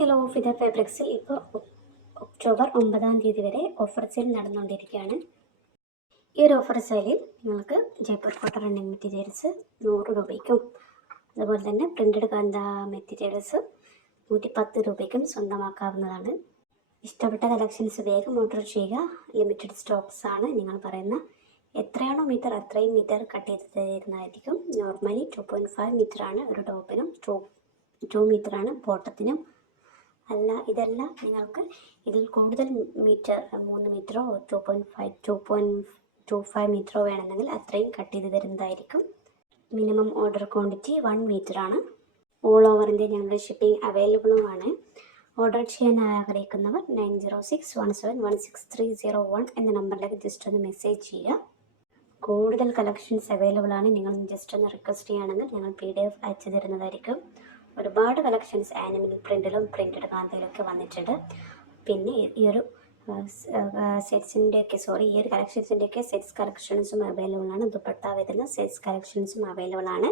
Hello Fida ഫാബ്രിക്സിൽ ഇപ്പോൾ October 9 വരെ offer sale നടന്നുകൊണ്ടിരിക്കുകയാണ്. ഈ ഒരു ഓഫർ സെയിലിൽ നിങ്ങൾക്ക് ജയ്പൂർ കോട്ടൺ റണ്ണിങ് മെറ്റീരിയൽസ് 100 രൂപയ്ക്കും അതുപോലെ തന്നെ പ്രിൻറ്റഡ് കാന്ത മെറ്റീരിയൽസ് 110 രൂപയ്ക്കും സ്വന്തമാക്കാവുന്നതാണ്. ഇഷ്ടപ്പെട്ട കളക്ഷൻസ് വേഗം ഓർഡർ ചെയ്യുക. ലിമിറ്റഡ് സ്റ്റോക്സ് ആണ്. നിങ്ങൾ പറയുന്ന എത്രയാണോ മീറ്റർ അത്രയും മീറ്റർ കട്ട് ചെയ്ത് തരുന്നതായിരിക്കും. നോർമലി 2.5 മീറ്ററാണ് ഒരു ടോപ്പിനും, 2 മീറ്ററാണ് ബോട്ടത്തിനും. അല്ല, ഇതല്ല നിങ്ങൾക്ക് ഇതിൽ കൂടുതൽ മീറ്റർ 3 മീറ്ററോ 2.25 മീറ്ററോ വേണമെങ്കിൽ അത്രയും കട്ട് ചെയ്ത് തരുന്നതായിരിക്കും. മിനിമം ഓർഡർ ക്വാണ്ടിറ്റി 1 മീറ്ററാണ്. ഓൾ ഓവർ ഇന്ത്യ ഞങ്ങളുടെ ഷിപ്പിംഗ് അവൈലബിളുമാണ്. ഓർഡർ ചെയ്യാൻ ആഗ്രഹിക്കുന്നവർ 9061716301 എന്ന നമ്പറിലേക്ക് ജസ്റ്റ് ഒന്ന് മെസ്സേജ് ചെയ്യുക. കൂടുതൽ കളക്ഷൻസ് അവൈലബിൾ ആണ്. നിങ്ങൾ ജസ്റ്റ് ഒന്ന് റിക്വസ്റ്റ് ചെയ്യുകയാണെങ്കിൽ ഞങ്ങൾ PDF അയച്ചു തരുന്നതായിരിക്കും. ഒരുപാട് കളക്ഷൻസ് ആനിമൽ പ്രിൻറ്റിലും പ്രിൻറ്റഡ് കാന്തയിലൊക്കെ വന്നിട്ടുണ്ട്. പിന്നെ ഈ ഒരു കളക്ഷൻസിൻ്റെയൊക്കെ സെറ്റ്സ് കളക്ഷൻസും അവൈലബിൾ ആണ്. ദുപ്പട്ട വരുന്ന സെറ്റ്സ് കളക്ഷൻസും അവൈലബിൾ ആണ്.